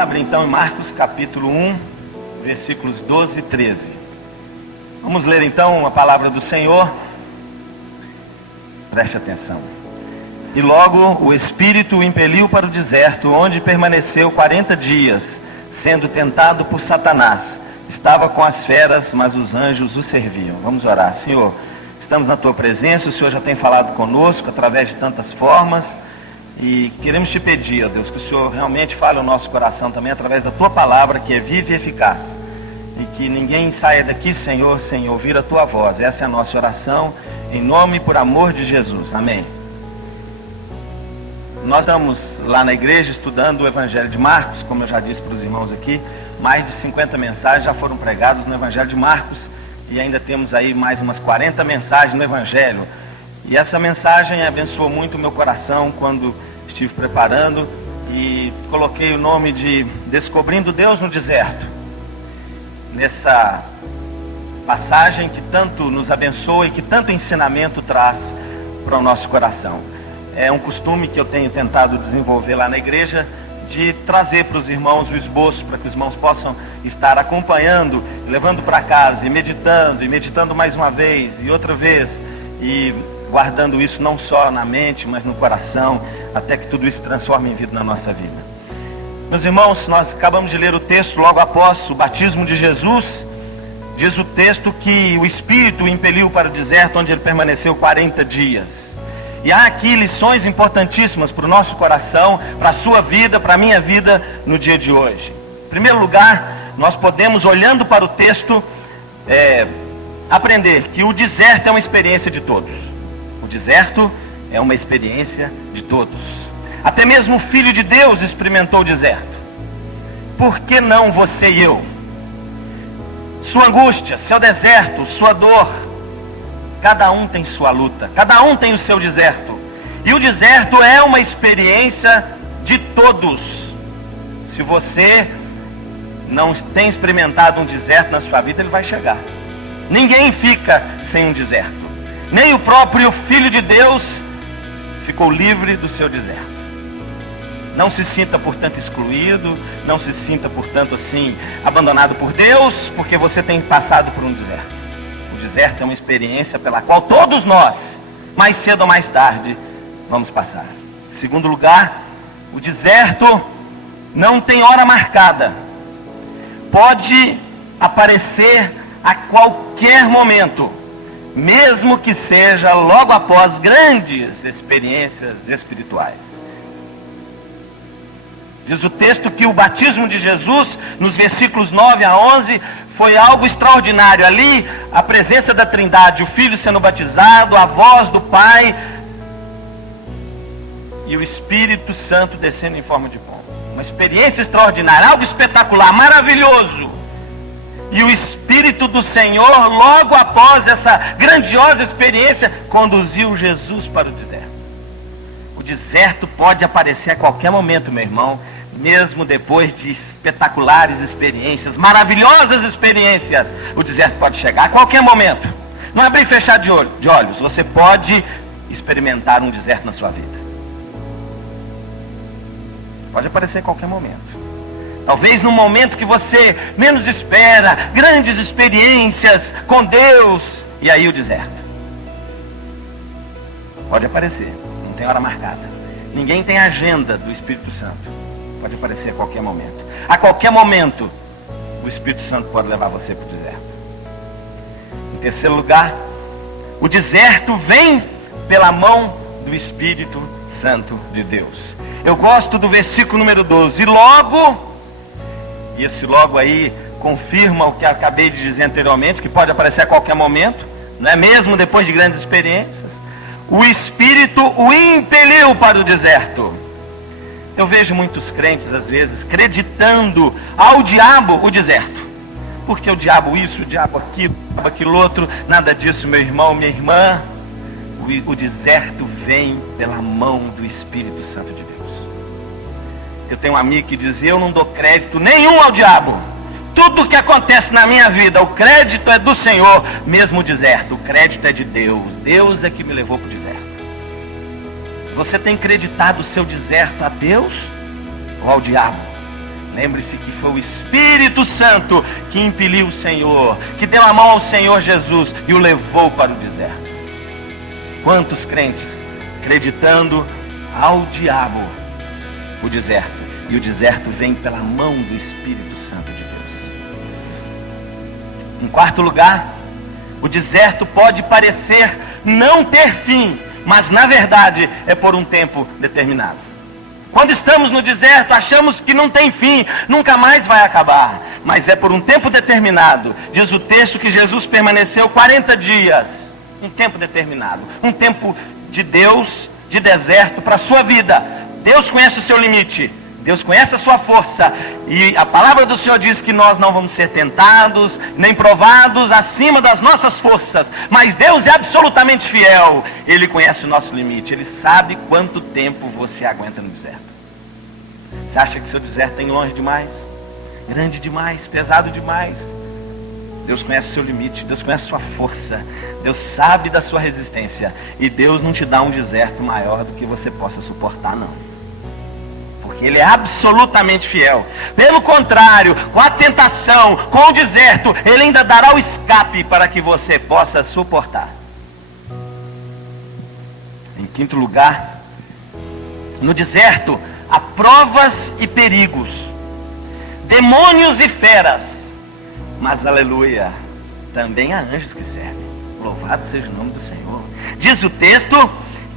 abrir então em Marcos capítulo 1, versículos 12 e 13. Vamos ler então a palavra do Senhor. Preste atenção. E logo o Espírito o impeliu para o deserto, onde permaneceu 40 dias, sendo tentado por Satanás. Estava com as feras, mas os anjos o serviam. Vamos orar. Senhor, estamos na Tua presença, o Senhor já tem falado conosco através de tantas formas. E queremos te pedir, ó Deus, que o Senhor realmente fale o nosso coração também através da Tua palavra, que é viva e eficaz. E que ninguém saia daqui, Senhor, sem ouvir a Tua voz. Essa é a nossa oração, em nome e por amor de Jesus. Amém. Nós estamos lá na igreja estudando o Evangelho de Marcos, como eu já disse para os irmãos aqui. Mais de 50 mensagens já foram pregadas no Evangelho de Marcos. E ainda temos aí mais umas 40 mensagens no Evangelho. E essa mensagem abençoou muito o meu coração quando estive preparando e coloquei o nome de Descobrindo Deus no Deserto. Nessa passagem que tanto nos abençoa e que tanto ensinamento traz para o nosso coração. É um costume que eu tenho tentado desenvolver lá na igreja, de trazer para os irmãos o esboço, para que os irmãos possam estar acompanhando, levando para casa e meditando mais uma vez e outra vez, e guardando isso não só na mente, mas no coração, até que tudo isso transforme em vida na nossa vida. Meus irmãos, nós acabamos de ler o texto logo após o batismo de Jesus. Diz o texto que o Espírito o impeliu para o deserto, onde ele permaneceu 40 dias. E há aqui lições importantíssimas para o nosso coração, para a sua vida, para a minha vida no dia de hoje. Em primeiro lugar, nós podemos, olhando para o texto, aprender que o deserto é uma experiência de todos. O deserto é uma experiência de todos. Até mesmo o Filho de Deus experimentou o deserto. Por que não você e eu? Sua angústia, seu deserto, sua dor. Cada um tem sua luta, cada um tem o seu deserto. E o deserto é uma experiência de todos. Se você não tem experimentado um deserto na sua vida, ele vai chegar. Ninguém fica sem um deserto. Nem o próprio Filho de Deus ficou livre do seu deserto. Não se sinta, portanto, excluído, não se sinta, portanto, assim, abandonado por Deus, porque você tem passado por um deserto. O deserto é uma experiência pela qual todos nós, mais cedo ou mais tarde, vamos passar. Em segundo lugar, o deserto não tem hora marcada. Pode aparecer a qualquer momento, mesmo que seja logo após grandes experiências espirituais. Diz o texto que o batismo de Jesus, nos versículos 9 a 11, foi algo extraordinário. Ali, a presença da Trindade, o Filho sendo batizado, a voz do Pai e o Espírito Santo descendo em forma de pomba. Uma experiência extraordinária, algo espetacular, maravilhoso. E o Espírito do Senhor, logo após essa grandiosa experiência, conduziu Jesus para o deserto. O deserto pode aparecer a qualquer momento, meu irmão, mesmo depois de espetaculares experiências, maravilhosas experiências. O deserto pode chegar a qualquer momento. Não é abrir e fechar de olhos. Você pode experimentar um deserto na sua vida. Pode aparecer a qualquer momento. Talvez num momento que você menos espera, grandes experiências com Deus, e aí o deserto. Pode aparecer, não tem hora marcada. Ninguém tem agenda do Espírito Santo. Pode aparecer a qualquer momento. A qualquer momento, o Espírito Santo pode levar você para o deserto. Em terceiro lugar, o deserto vem pela mão do Espírito Santo de Deus. Eu gosto do versículo número 12. E esse logo aí confirma o que eu acabei de dizer anteriormente, que pode aparecer a qualquer momento, não é mesmo depois de grandes experiências. O Espírito o impeliu para o deserto. Eu vejo muitos crentes, às vezes, acreditando ao diabo o deserto. Porque o diabo isso, o diabo aquilo, o diabo aquilo outro, nada disso, meu irmão, minha irmã. O deserto vem pela mão do Espírito Santo de Deus. Eu tenho um amigo que diz, eu não dou crédito nenhum ao diabo. Tudo que acontece na minha vida, o crédito é do Senhor, mesmo o deserto. O crédito é de Deus. Deus é que me levou para o deserto. Você tem acreditado o seu deserto a Deus ou ao diabo? Lembre-se que foi o Espírito Santo que impeliu o Senhor, que deu a mão ao Senhor Jesus e o levou para o deserto. Quantos crentes acreditando ao diabo o deserto, e o deserto vem pela mão do Espírito Santo de Deus. Em quarto lugar, o deserto pode parecer não ter fim, mas na verdade é por um tempo determinado. Quando estamos no deserto, achamos que não tem fim, nunca mais vai acabar. Mas é por um tempo determinado. Diz o texto que Jesus permaneceu 40 dias. Um tempo determinado. Um tempo de Deus, de deserto para a sua vida. Deus conhece o seu limite. Deus conhece a sua força. E a palavra do Senhor diz que nós não vamos ser tentados, nem provados acima das nossas forças. Mas Deus é absolutamente fiel. Ele conhece o nosso limite. Ele sabe quanto tempo você aguenta no deserto. Você acha que seu deserto está longe demais? Grande demais? Pesado demais? Deus conhece o seu limite. Deus conhece a sua força. Deus sabe da sua resistência. E Deus não te dá um deserto maior do que você possa suportar, não. Porque Ele é absolutamente fiel. Pelo contrário, com a tentação, com o deserto, Ele ainda dará o escape para que você possa suportar. Em quinto lugar, no deserto há provas e perigos, demônios e feras, mas aleluia, também há anjos que servem. Louvado seja o nome do Senhor. Diz o texto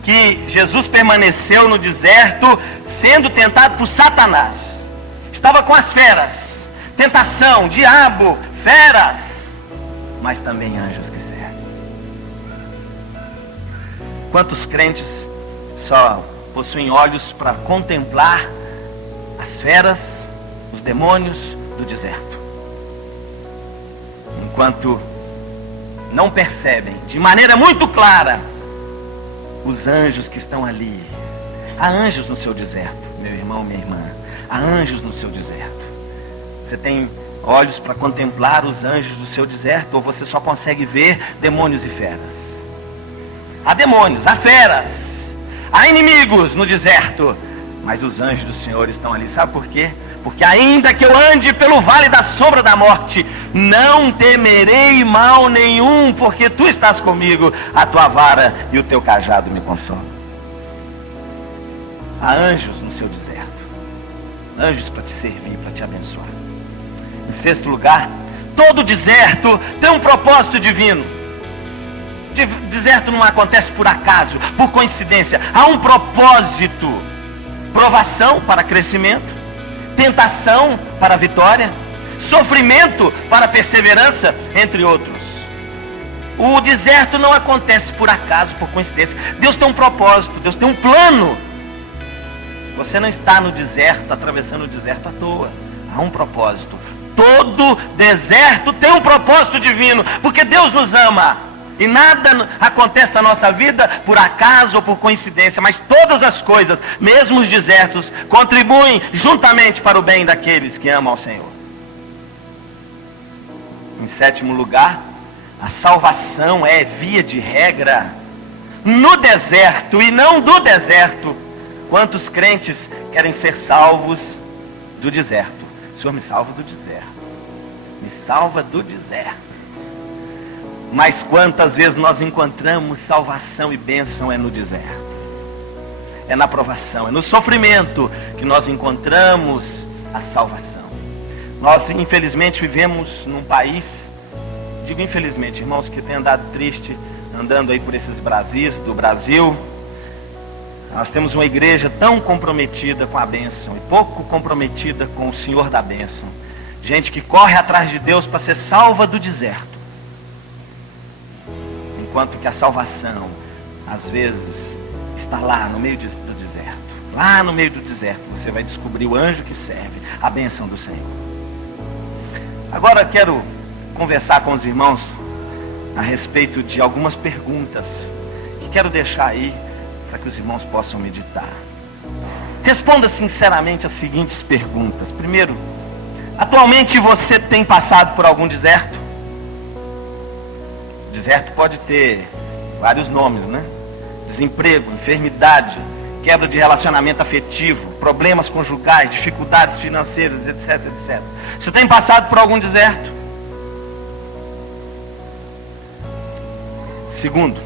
que Jesus permaneceu no deserto sendo tentado por Satanás. Estava com as feras, tentação, diabo, feras, mas também anjos que servem. Quantos crentes só possuem olhos para contemplar as feras, os demônios do deserto, enquanto não percebem de maneira muito clara os anjos que estão ali. Há anjos no seu deserto, meu irmão, minha irmã. Há anjos no seu deserto. Você tem olhos para contemplar os anjos do seu deserto, ou você só consegue ver demônios e feras? Há demônios, há feras, há inimigos no deserto, mas os anjos do Senhor estão ali. Sabe por quê? Porque ainda que eu ande pelo vale da sombra da morte, não temerei mal nenhum, porque tu estás comigo, a tua vara e o teu cajado me consolam. Há anjos no seu deserto, anjos para te servir, para te abençoar. Em sexto lugar, todo deserto tem um propósito divino. Deserto não acontece por acaso, por coincidência. Há um propósito. Provação para crescimento, tentação para vitória, sofrimento para perseverança, entre outros. O deserto não acontece por acaso, por coincidência. Deus tem um propósito, Deus tem um plano. Você não está no deserto, atravessando o deserto à toa. Há um propósito. Todo deserto tem um propósito divino, porque Deus nos ama. E nada acontece na nossa vida por acaso ou por coincidência, mas todas as coisas, mesmo os desertos, contribuem juntamente para o bem daqueles que amam ao Senhor. Em sétimo lugar, a salvação é via de regra no deserto e não do deserto. Quantos crentes querem ser salvos do deserto? Senhor, me salva do deserto. Me salva do deserto. Mas quantas vezes nós encontramos salvação e bênção é no deserto. É na provação, é no sofrimento que nós encontramos a salvação. Nós infelizmente vivemos num país, digo infelizmente, irmãos, que tem andado triste, andando aí por esses Brasis do Brasil. Nós temos uma igreja tão comprometida com a bênção e pouco comprometida com o Senhor da bênção. Gente que corre atrás de Deus para ser salva do deserto. Enquanto que a salvação, às vezes, está lá no meio do deserto. Lá no meio do deserto você vai descobrir o anjo que serve, a bênção do Senhor. Agora quero conversar com os irmãos a respeito de algumas perguntas que quero deixar aí para que os irmãos possam meditar. Responda sinceramente as seguintes perguntas. Primeiro, atualmente você tem passado por algum deserto? Deserto pode ter vários nomes, né? Desemprego, enfermidade, quebra de relacionamento afetivo, problemas conjugais, dificuldades financeiras, etc, etc. Você tem passado por algum deserto? Segundo,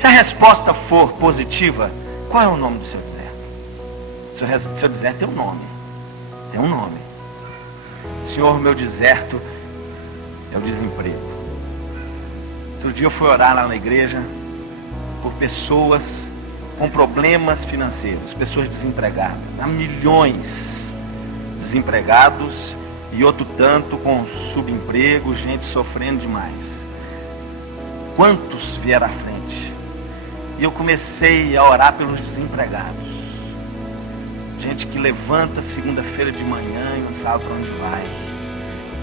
se a resposta for positiva, qual é o nome do seu deserto? Seu deserto tem um nome. Tem um nome. Senhor, meu deserto é o desemprego. Outro dia eu fui orar lá na igreja por pessoas com problemas financeiros, pessoas desempregadas. Há milhões desempregados e outro tanto com subemprego, gente sofrendo demais. Quantos vieram à frente? E eu comecei a orar pelos desempregados. Gente que levanta segunda-feira de manhã e não sabe para onde vai.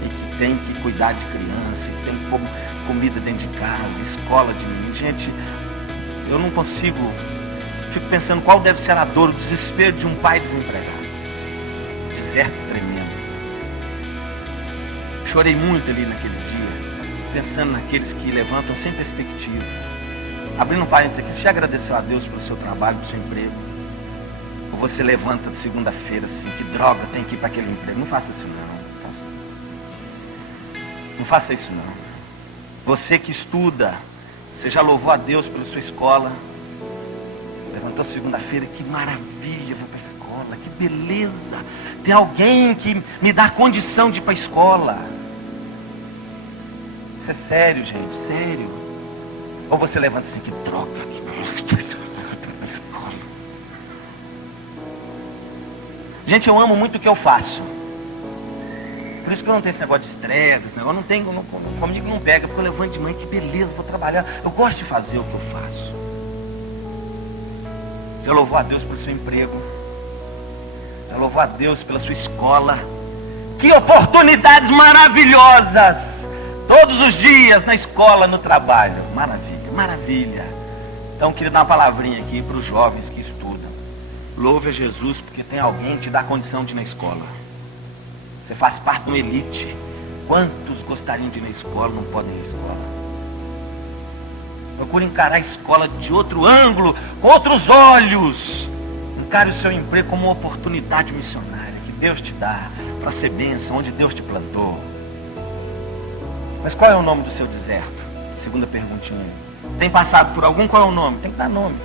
E que tem que cuidar de criança, e tem que pôr comida dentro de casa, escola de menino. Gente, eu não consigo. Fico pensando qual deve ser a dor, o desespero de um pai desempregado. Deserto tremendo. Chorei muito ali naquele dia, pensando naqueles que levantam sem perspectiva. Abrindo um parênteses aqui, você já agradeceu a Deus pelo seu trabalho, pelo seu emprego? Ou você levanta de segunda-feira assim, que droga, tem que ir para aquele emprego? Não faça isso não. Não faça isso não. Você que estuda, você já louvou a Deus pela sua escola? Levantou segunda-feira, que maravilha, vou para a escola, que beleza. Tem alguém que me dá condição de ir para a escola. Isso é sério, gente, sério. Ou você levanta assim, que droga, que escola. Gente, eu amo muito o que eu faço. Por isso que eu não tenho esse negócio de estresse, esse negócio, comigo não pega, porque eu levanto de manhã, que beleza, vou trabalhar. Eu gosto de fazer o que eu faço. Você louvou a Deus pelo seu emprego. Você louvou a Deus pela sua escola. Que oportunidades maravilhosas! Todos os dias na escola, no trabalho. Maravilha, maravilha. Então, queria dar uma palavrinha aqui para os jovens que estudam. Louve a Jesus porque tem alguém que te dá condição de ir na escola. Você faz parte de uma elite. Quantos gostariam de ir na escola, não podem ir na escola? Procure encarar a escola de outro ângulo, com outros olhos. Encare o seu emprego como uma oportunidade missionária que Deus te dá para ser bênção onde Deus te plantou. Mas qual é o nome do seu deserto? Segunda perguntinha. Tem passado por algum? Qual é o nome? Tem que dar nome.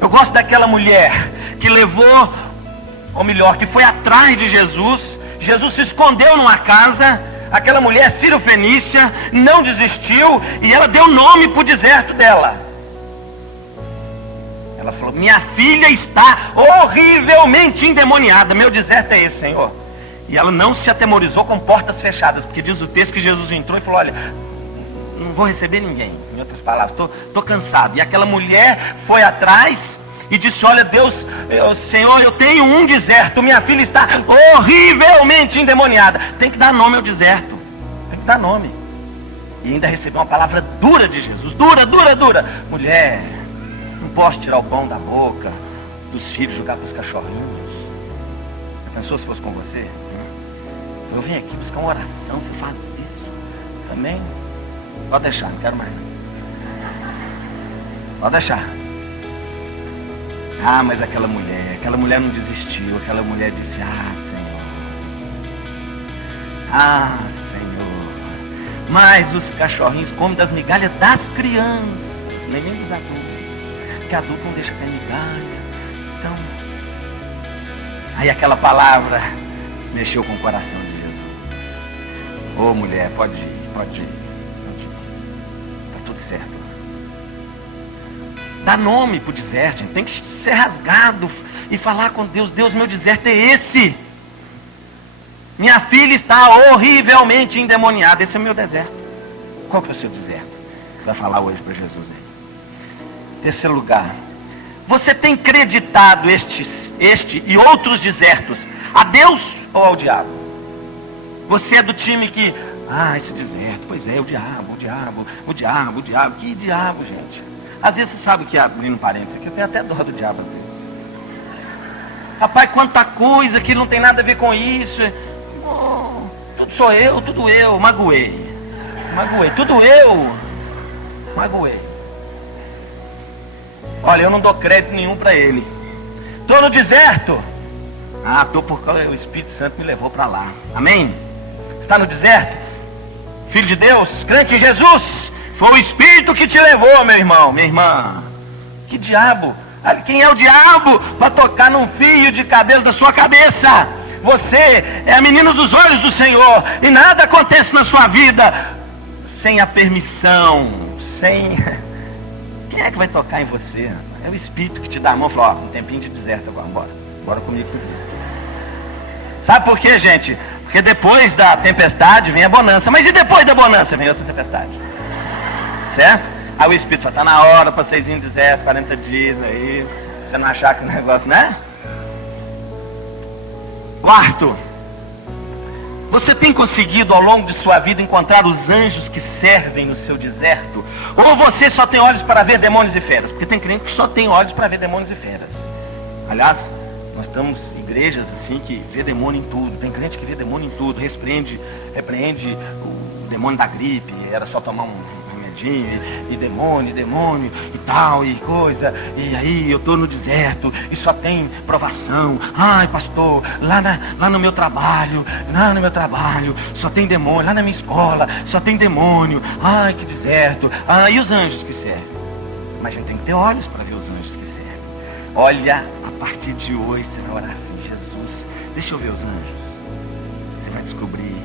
Eu gosto daquela mulher que levou, ou melhor, que foi atrás de Jesus. Jesus se escondeu numa casa. Aquela mulher sírio-fenícia não desistiu e ela deu nome para o deserto dela. Ela falou: minha filha está horrivelmente endemoniada. Meu deserto é esse, Senhor. E ela não se atemorizou com portas fechadas, porque diz o texto que Jesus entrou e falou: olha, não vou receber ninguém. Em outras palavras, estou cansado. E aquela mulher foi atrás e disse: olha, Deus, Senhor, eu tenho um deserto, minha filha está horrivelmente endemoniada. Tem que dar nome ao deserto. Tem que dar nome. E ainda recebeu uma palavra dura de Jesus. Dura, dura, dura. Mulher, não posso tirar o pão da boca dos filhos, jogar para os cachorrinhos. Já pensou se fosse com você? Eu venho aqui buscar uma oração, você faz isso também? Pode deixar, não quero mais. Pode deixar. Ah, mas aquela mulher não desistiu. Aquela mulher disse: ah, Senhor. Ah, Senhor. Mas os cachorrinhos comem das migalhas das crianças, nem dos adultos. Porque adulto não deixa ter migalha. Então, aí aquela palavra mexeu com o coração de Jesus. Ô mulher, pode ir, pode ir. Tá tudo certo. Dá nome pro deserto, gente. Tem que ser rasgado e falar com Deus: Deus, meu deserto é esse. Minha filha está horrivelmente endemoniada. Esse é o meu deserto. Qual que é o seu deserto? Vai falar hoje para Jesus aí. Terceiro lugar, você tem acreditado este e outros desertos a Deus ou ao diabo? Você é do time que, esse deserto, pois é, o diabo. Que diabo, gente? Às vezes você sabe o que é, abrindo parênteses aqui, eu tenho até dó do diabo. Rapaz, quanta coisa que não tem nada a ver com isso. Tudo sou eu, tudo eu, magoei, tudo eu, magoei. Olha, eu não dou crédito nenhum para ele. Estou no deserto. Ah, estou porque o Espírito Santo me levou para lá. Amém? Está no deserto? Filho de Deus, crente em Jesus, foi o Espírito que te levou, meu irmão, minha irmã. Que diabo? Quem é o diabo para tocar num fio de cabelo da sua cabeça? Você é a menina dos olhos do Senhor, e nada acontece na sua vida sem a permissão, sem... Quem é que vai tocar em você? É o Espírito que te dá a mão e fala, ó, um tempinho de deserto agora, bora comigo. Sabe por quê, gente? Porque depois da tempestade vem a bonança, mas e depois da bonança vem outra tempestade, certo? Aí o Espírito fala, tá na hora para vocês irem no deserto, 40 dias aí, você não achar que o negócio, né? Quarto, você tem conseguido ao longo de sua vida encontrar os anjos que servem no seu deserto? Ou você só tem olhos para ver demônios e feras? Porque tem crente que só tem olhos para ver demônios e feras. Aliás, nós estamos em igrejas assim que vê demônio em tudo. Tem crente que vê demônio em tudo, repreende o demônio da gripe, era só tomar um e demônio e tal, e coisa, e aí eu estou no deserto, e só tem provação. Ai, pastor, lá no meu trabalho, só tem demônio, lá na minha escola, só tem demônio, ai, que deserto. Ah, e os anjos que servem? Mas a gente tem que ter olhos para ver os anjos que servem. Olha, a partir de hoje você vai orar assim, Jesus, deixa eu ver os anjos. Você vai descobrir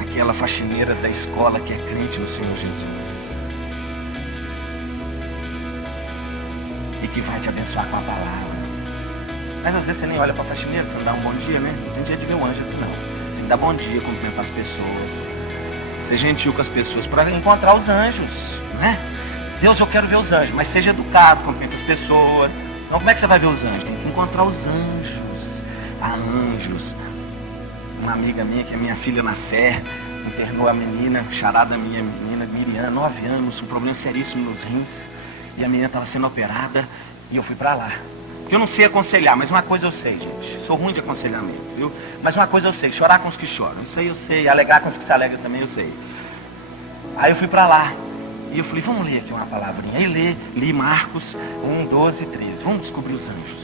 aquela faxineira da escola que é crente no Senhor Jesus e que vai te abençoar com a palavra. Mas às vezes você nem olha para a faxineira, você não dá um bom dia, né? Não tem dia de ver o anjo aqui, não. Tem que dar bom dia, cumprimentar as pessoas, ser gentil com as pessoas para encontrar os anjos, né? Deus, eu quero ver os anjos, mas seja educado, cumprimente as pessoas. Então como é que você vai ver os anjos? Tem que encontrar os anjos. Há anjos. Uma amiga minha, que é minha filha na fé, internou a menina, charada minha menina, Miriam, 9 anos, um problema seríssimo nos rins, e a menina estava sendo operada, e eu fui para lá. Eu não sei aconselhar, mas uma coisa eu sei, gente, sou ruim de aconselhamento, viu? Mas uma coisa eu sei, chorar com os que choram, isso aí eu sei, alegrar com os que se alegram também eu sei. Aí eu fui para lá, e eu falei, vamos ler aqui uma palavrinha. Aí li Marcos 1, 12 e 13, vamos descobrir os anjos.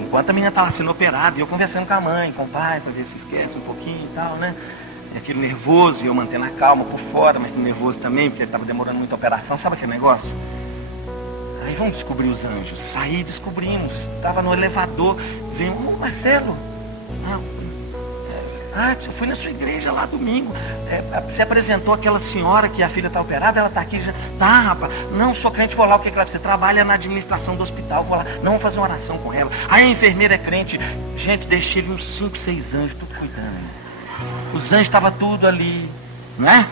Enquanto a menina estava sendo operada, e eu conversando com a mãe, com o pai, para ver se esquece um pouquinho e tal, né? E aquele nervoso, e eu mantendo a calma por fora, mas nervoso também, porque estava demorando muita operação, sabe aquele negócio? Aí vamos descobrir os anjos. Saí, descobrimos. Estava no elevador, veio o Marcelo. Eu fui na sua igreja lá domingo. Você apresentou aquela senhora que a filha está operada, ela está aqui já. Tá, rapaz. Não, sou crente, vou lá, o que ela você trabalha na administração do hospital, vou lá. Não, vou fazer uma oração com ela. Aí a enfermeira é crente. Gente, deixei uns 5, 6 anjos, tudo cuidando. Os anjos estavam tudo ali, né?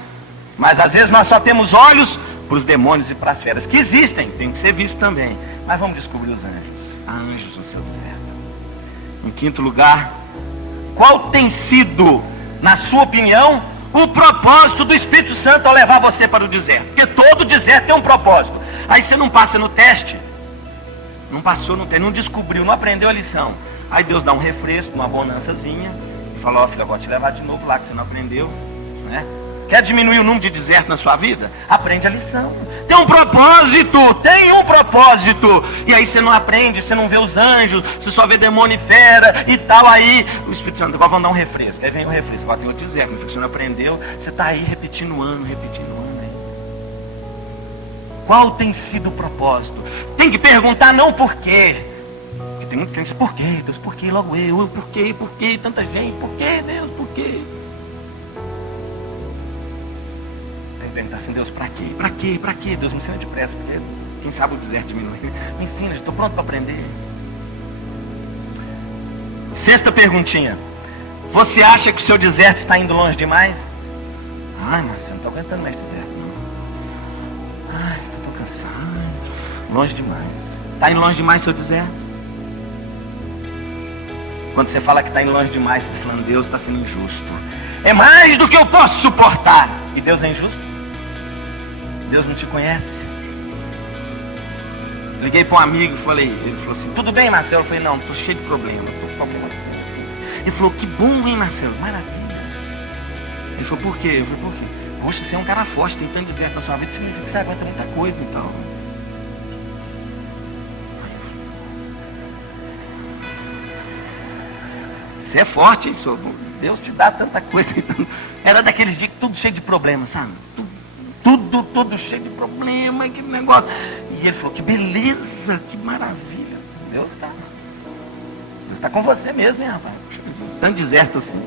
Mas às vezes nós só temos olhos para os demônios e para as feras, que existem, tem que ser visto também. Mas vamos descobrir os anjos. Há anjos no seu deserto. Em quinto lugar, qual tem sido, na sua opinião, o propósito do Espírito Santo ao levar você para o deserto? Porque todo deserto tem um propósito. Aí você não passa no teste, não passou no teste, não descobriu, não aprendeu a lição. Aí Deus dá um refresco, uma bonançazinha, e fala, ó filho, eu vou te levar de novo lá que você não aprendeu, né? Quer diminuir o número de desertos na sua vida? Aprende a lição. Tem um propósito, E aí você não aprende, você não vê os anjos, você só vê demônio e fera e tal. Aí o Espírito Santo, agora vamos dar um refresco. Aí vem o refresco, agora tem outro deserto, você não aprendeu, você está aí repetindo o ano aí. Qual tem sido o propósito? Tem que perguntar não por quê. Porque tem muito crente, por quê, Deus, por quê, logo eu, por quê, tanta gente, por quê, Deus, por quê? Perguntar assim, Deus, pra quê? Deus, me ensina depressa, porque quem sabe o deserto diminui. Me ensina, estou pronto para aprender. Sexta perguntinha. Você acha que o seu deserto está indo longe demais? Ai, mas eu não estou aguentando mais deserto, não. Ai, eu estou cansado. Longe demais. Está indo longe demais o seu deserto? Quando você fala que está indo longe demais, você está falando, Deus está sendo injusto. É mais do que eu posso suportar. E Deus é injusto? Deus não te conhece? Liguei para um amigo e falei, ele falou assim, tudo bem, Marcelo? Eu falei, não, estou cheio de problemas, estou com problema. Ele falou, que bom, hein, Marcelo? Maravilha. Ele falou, por quê? Eu falei, por quê? Poxa, você é um cara forte, tem tanto deserto na sua vida, significa que você aguenta muita coisa, então. Você é forte, hein, senhor? Deus te dá tanta coisa. Era daqueles dias que tudo cheio de problemas, sabe? Tudo cheio de problema, aquele negócio. E ele falou, que beleza, que maravilha. Deus está com você mesmo, hein, rapaz? Tão deserto assim.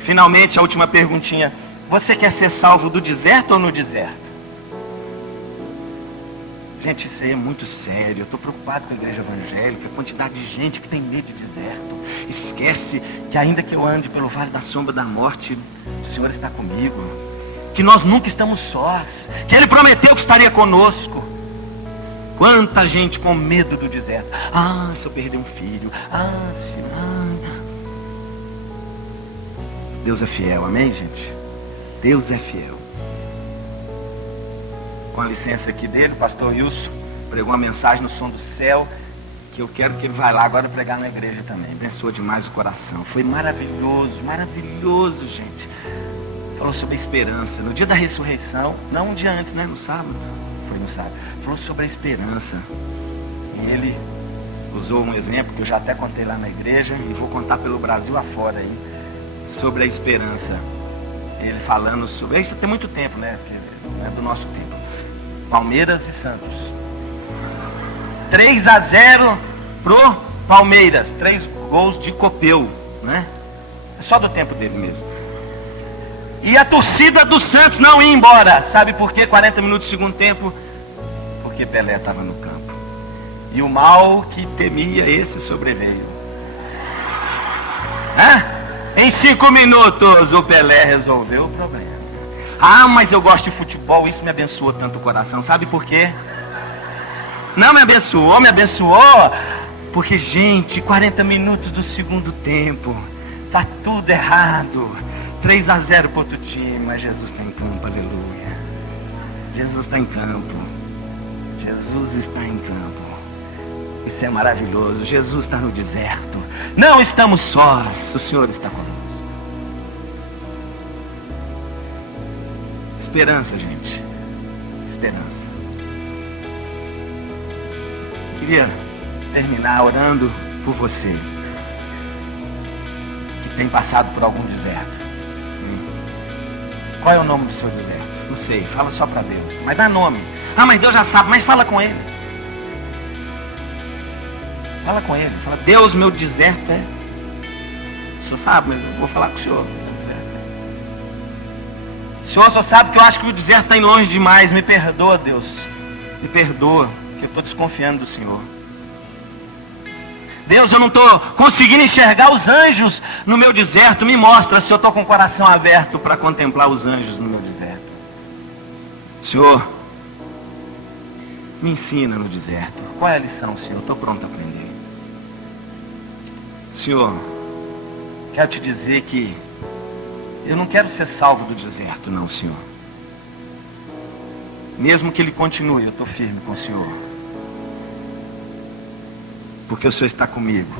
Finalmente, a última perguntinha. Você quer ser salvo do deserto ou no deserto? Gente, isso aí é muito sério. Eu estou preocupado com a igreja evangélica, a quantidade de gente que tem medo de deserto. Esquece que ainda que eu ande pelo vale da sombra da morte, o Senhor está comigo. Que nós nunca estamos sós. Que Ele prometeu que estaria conosco. Quanta gente com medo do deserto. Ah, se eu perder um filho. Deus é fiel, amém, gente? Deus é fiel. Com a licença aqui dele, o pastor Wilson pregou uma mensagem no som do céu, que eu quero que ele vá lá agora pregar na igreja também. Abençoou demais o coração. Foi maravilhoso, maravilhoso, gente. Falou sobre a esperança. No dia da ressurreição, não um dia antes, né? No sábado. Foi no sábado. Falou sobre a esperança. E ele usou um exemplo que eu já até contei lá na igreja e vou contar pelo Brasil afora aí, sobre a esperança. Ele falando sobre... Isso tem muito tempo, né? Não é do nosso tempo. Palmeiras e Santos. 3-0 pro Palmeiras. 3 gols de Copeu, né? É só do tempo dele mesmo. E a torcida do Santos não ia embora. Sabe por quê? 40 minutos do segundo tempo. Porque Pelé estava no campo. E o mal que temia, esse sobreveio. Em 5 minutos o Pelé resolveu o problema. Ah, mas eu gosto de futebol, isso me abençoou tanto o coração. Sabe por quê? Não me abençoou, porque, gente, 40 minutos do segundo tempo, tá tudo errado. 3-0 para outro time, mas Jesus está em campo, aleluia. Jesus está em campo. Jesus está em campo. Isso é maravilhoso. Jesus está no deserto. Não estamos sós, o Senhor está conosco. Esperança, gente. Esperança. Queria terminar orando por você que tem passado por algum deserto. Qual é o nome do seu deserto? Não sei, fala só para Deus. Mas dá nome. Ah, mas Deus já sabe, mas fala com Ele. Fala com Ele. Fala, Deus, meu deserto é... O Senhor sabe, mas eu vou falar com o Senhor. O Senhor só sabe que eu acho que o deserto está longe demais. Me perdoa, Deus. Me perdoa, que eu estou desconfiando do Senhor. Deus, eu não estou conseguindo enxergar os anjos no meu deserto. Me mostra se eu estou com o coração aberto para contemplar os anjos no meu deserto. Senhor, me ensina no deserto. Qual é a lição, Senhor? Estou pronto a aprender. Senhor, quero te dizer que eu não quero ser salvo do deserto, não, Senhor. Mesmo que ele continue, eu estou firme com o Senhor. Porque o Senhor está comigo.